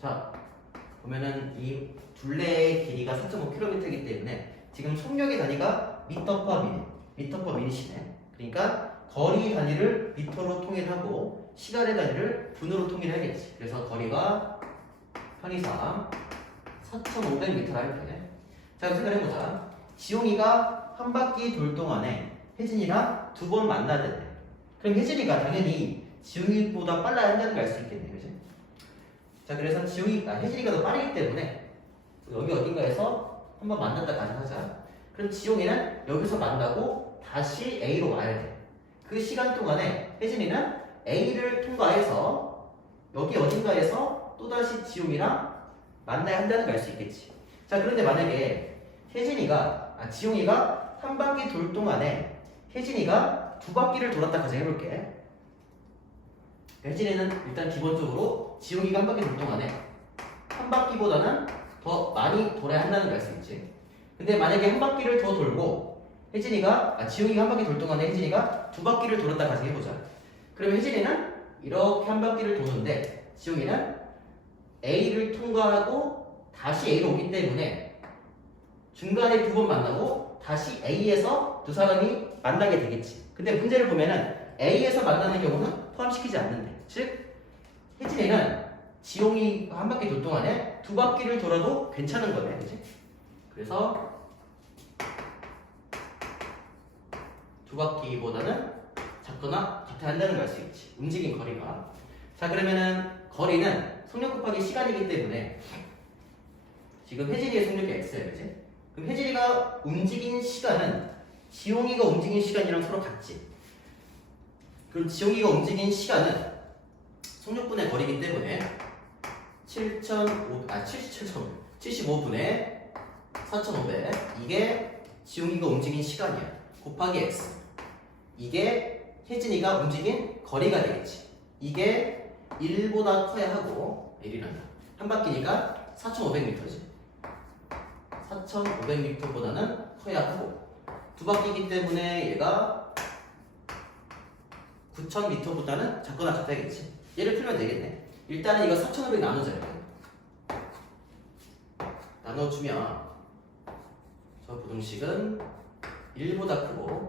자, 보면은 이 둘레의 길이가 4.5km이기 때문에 지금 속력의 단위가 미터 퍼 미닛, 미터 퍼 미닛이네. 그러니까 거리 단위를 미터로 통일하고 시간의 단위를 분으로 통일해야겠지. 그래서 거리가 편의상 4,500m라 할게. 자, 생각해보자. 지용이가 한 바퀴 돌 동안에 혜진이랑 두 번 만나야 된대. 그럼 혜진이가 당연히 지용이보다 빨라야 한다는 걸 알 수 있겠네, 그지? 자, 그래서 지용이, 아, 혜진이가 더 빠르기 때문에 여기 어딘가에서 한번 만났다 가능하자. 그럼 지용이는 여기서 만나고 다시 A로 와야 돼. 그 시간 동안에 혜진이는 A를 통과해서 여기 어딘가에서 또다시 지용이랑 만나야 한다는 걸 알 수 있겠지. 자, 그런데 만약에 혜진이가, 아, 지용이가 한 바퀴 돌 동안에 혜진이가 두 바퀴를 돌았다 가정 해볼게. 혜진이는 일단 기본적으로 지용이가 한 바퀴 돌 동안에 한 바퀴보다는 더 많이 돌아야 한다는 있지. 근데 만약에 한 바퀴를 더 돌고 혜진이가, 아, 지용이가 한 바퀴 돌 동안에 혜진이가 두 바퀴를 돌았다 가정 해보자. 그러면 혜진이는 이렇게 한 바퀴를 도는데 지용이는 A를 통과하고 다시 A로 오기 때문에 중간에 두 번 만나고 다시 A에서 두 사람이 만나게 되겠지. 근데 문제를 보면은 A에서 만나는 경우는 포함시키지 않는데. 즉, 혜진이는 지용이 한 바퀴 돌 동안에 두 바퀴를 돌아도 괜찮은 거네. 그지? 그래서 두 바퀴보다는 작거나 같아야 한다는 걸 알 수 있지. 움직인 거리가. 자, 그러면은 거리는 속력 곱하기 시간이기 때문에 지금 혜진이의 속력이 x야, 그지? 그럼 혜진이가 움직인 시간은 지용이가 움직인 시간이랑 서로 같지. 그럼 지용이가 움직인 시간은 속력분의 거리이기 때문에 7,500, 아, 77,500, 75분의 4,500 이게 지용이가 움직인 시간이야. 곱하기 x. 이게 혜진이가 움직인 거리가 되겠지. 이게 1보다 커야 하고 1이란다. 한 바퀴니까 4,500m지. 4,500m보다는 커야 하고 두 바퀴이기 때문에 얘가 9,000m보다는 작거나 같아야겠지. 얘를 풀면 되겠네. 일단은 이거 4,500 나누자. 이렇게. 나눠주면 저 부등식은 1보다 크고.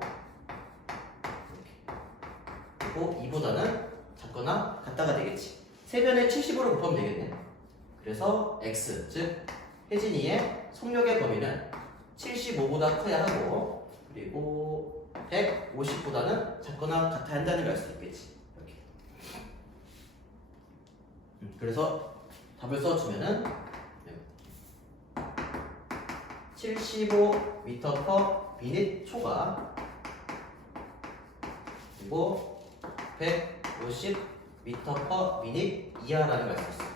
그리고 2보다는 작거나 같다가 되겠지. 세변에 75를 곱하면 되겠네. 그래서 x 즉 혜진이의 속력의 범위는 75보다 커야 하고 그리고 150보다는 작거나 같아야 한다는 걸 알 수 있겠지. 이렇게. 음, 그래서 답을 써주면은 75m per 미닛 초과 그리고 150m per 미닛 이하라는 걸 알 수 있어.